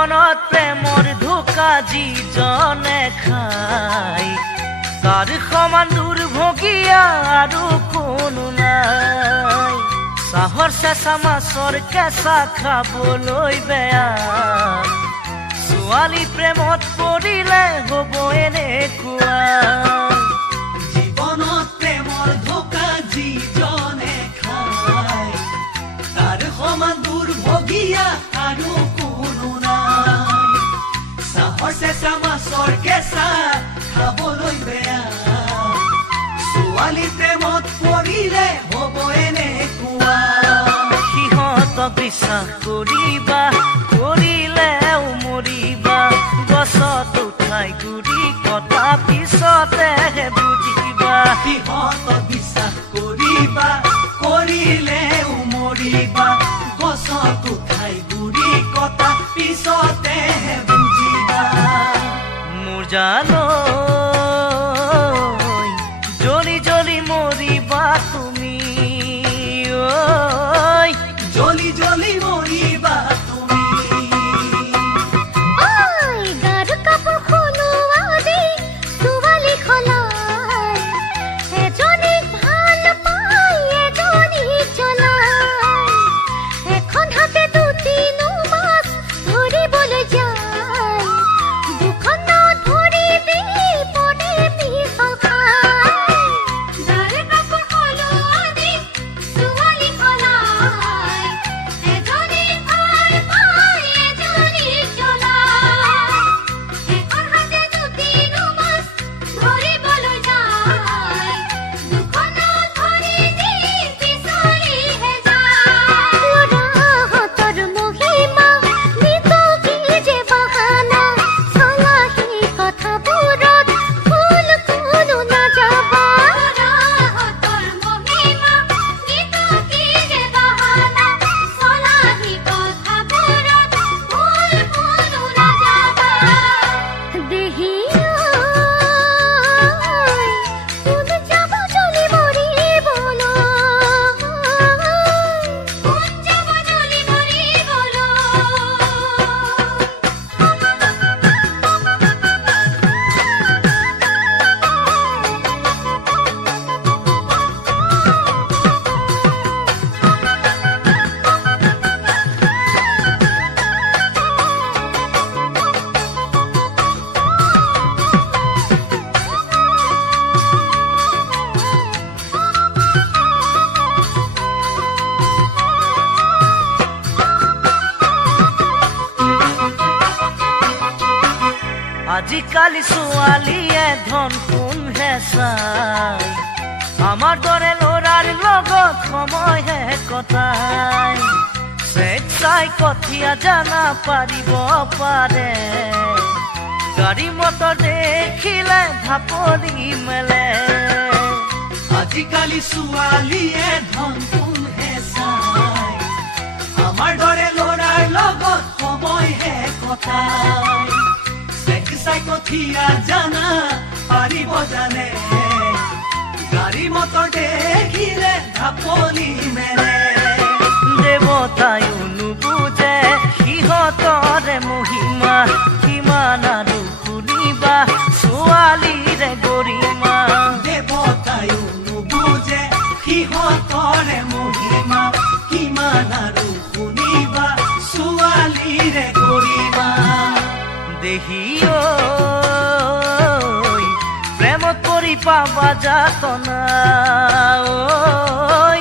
জীৱনত প্ৰেমৰ ধোকা যিজনে খায় তাৰ সমান দুৰ্ভগীয়া আৰু কোনো নাই। চাহৰ চেঁচা মাছৰ কেঁচা খাবলৈ বেয়া, ছোৱালী প্ৰেমত পৰিলে হ'ব এনেকুৱা। জীৱনত প্ৰেমৰ ধোকা যিজনে খায় তাৰ সমান দুৰ্ভগীয়া আৰু কোনো নাই। চাহৰ চেঁচা মাছৰ কেঁচা খাবলৈ বেয়া, ছোৱালী প্ৰেমত পৰিলে হ'ব এনেকুৱা। সিহঁতক বিশ্বাস কৰিবা, কৰিলেও মৰিবা, গছত উঠাই গুৰি কটা পিছতেহে বুজিবা। সিহঁতক বিশ্বাস কৰিবা, কৰিলেও মৰিবা, গছত উঠাই গুৰি কটা পিছতেহে বুজিবা। মোৰ জানৈ জ্বলি জ্বলি মৰিবা তুমি, ঐ জ্বলি জ্বলি মৰিবা তুমি। আজিকালি ছোৱালীয়ে ধন কোনহে চাই, আমাৰ দৰে ল'ৰাৰ লগত সময়হে কটাই। চেক চাই কঠীয়া জানা পাৰিব পাৰে, গাড়ী মটৰ দেখিলে ঢাপলি মেলে। আজিকালি ছোৱালীয়ে ধন কোনহে চাই, আমাৰ দৰে ল'ৰাৰ লগত সময়হে কটাই। চাই কঠীয়া জানা পাৰিব জানে, গাড়ী মটৰ দেখিলে ঢাপলি মেলে। দেৱতায়ো নুবুজে সিহঁতৰে মহিমা, কিমান আৰু শুনিবা ছোৱালীৰে গৰিমা। দেৱতায়ো নুবুজে সিহঁতৰে মহিমা, কিমান আৰু শুনিবা ছোৱালীৰে গৰিমা। দেহি ঐ প্ৰেমত পৰি পাবা যাতনা, ঐ